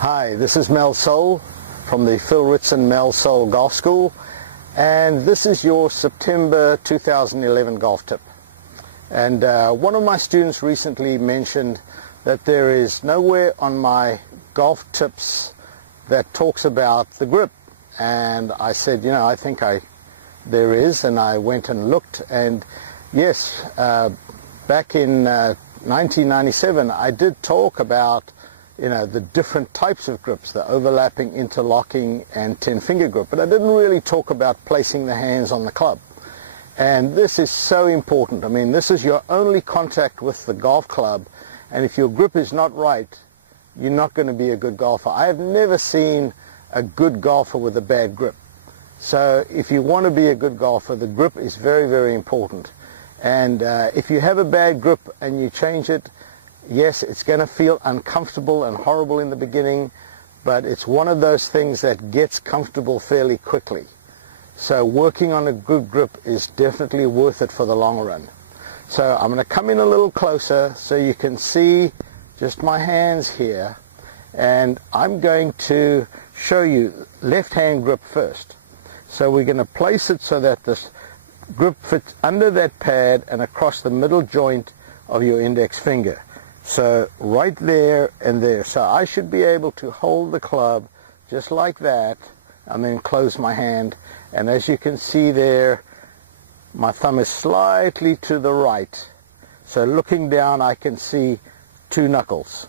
Hi, this is Mel Sole from the Phil Ritson Mel Sole Golf School, and this is your September 2011 golf tip. And one of my students recently mentioned that there is nowhere on my golf tips that talks about the grip, and I said, you know, I think there is, and I went and looked, and yes, back in 1997 I did talk about the different types of grips, the overlapping, interlocking, and 10-finger grip. But I didn't really talk about placing the hands on the club. And this is so important. I mean, this is your only contact with the golf club, and if your grip is not right, you're not going to be a good golfer. I have never seen a good golfer with a bad grip. So if you want to be a good golfer, the grip is very, very important. And if you have a bad grip and you change it, yes, it's going to feel uncomfortable and horrible in the beginning, but it's one of those things that gets comfortable fairly quickly. So working on a good grip is definitely worth it for the long run. So I'm going to come in a little closer so you can see just my hands here, and I'm going to show you left hand grip first. So we're going to place it so that this grip fits under that pad and across the middle joint of your index finger. So right there and there. So I should be able to hold the club just like that and then close my hand. And as you can see there, my thumb is slightly to the right. So looking down, I can see two knuckles.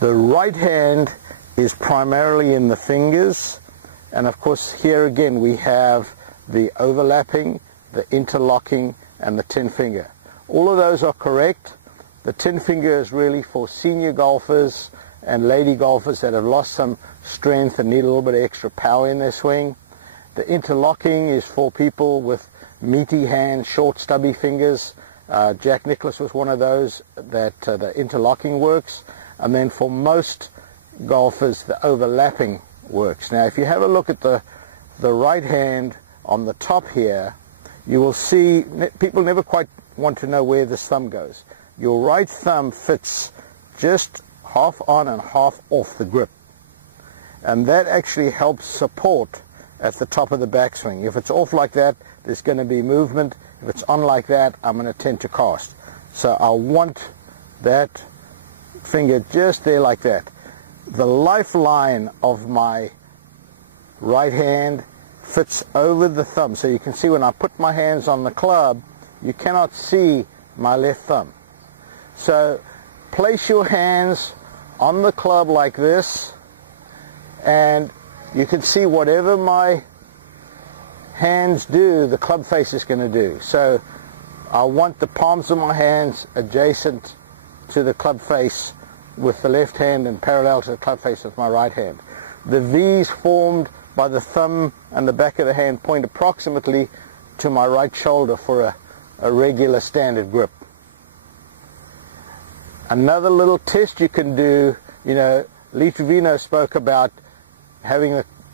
The right hand is primarily in the fingers. And of course, here again, we have the overlapping, the interlocking, and the 10-finger. All of those are correct. The 10-finger is really for senior golfers and lady golfers that have lost some strength and need a little bit of extra power in their swing. The interlocking is for people with meaty hands, short stubby fingers. Jack Nicklaus was one of those that the interlocking works. And then for most golfers, the overlapping works. Now if you have a look at the right hand on the top here, you will see people never quite want to know where this thumb goes. Your right thumb fits just half on and half off the grip, and that actually helps support at the top of the backswing. If it's off like that, there's going to be movement. If it's on like that, I'm going to tend to cast. So I want that finger just there like that. The lifeline of my right hand fits over the thumb, so you can see when I put my hands on the club, you cannot see my left thumb. So place your hands on the club like this, and you can see whatever my hands do, the club face is going to do. So I want the palms of my hands adjacent to the club face with the left hand and parallel to the club face with my right hand. The V's formed by the thumb and the back of the hand point approximately to my right shoulder for a regular standard grip. Another little test you can do, Lee Trevino spoke about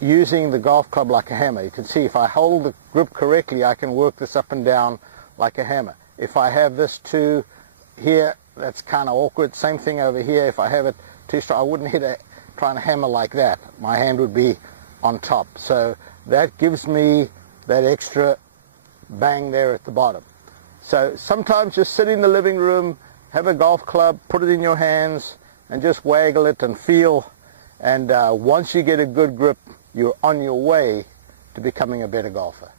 using the golf club like a hammer. You can see if I hold the grip correctly, I can work this up and down like a hammer. If I have this too here, that's kind of awkward. Same thing over here. If I have it too strong, I wouldn't trying to hammer like that. My hand would be on top. So that gives me that extra bang there at the bottom. So sometimes just sit in the living room, have a golf club, put it in your hands, and just waggle it and feel. And once you get a good grip, you're on your way to becoming a better golfer.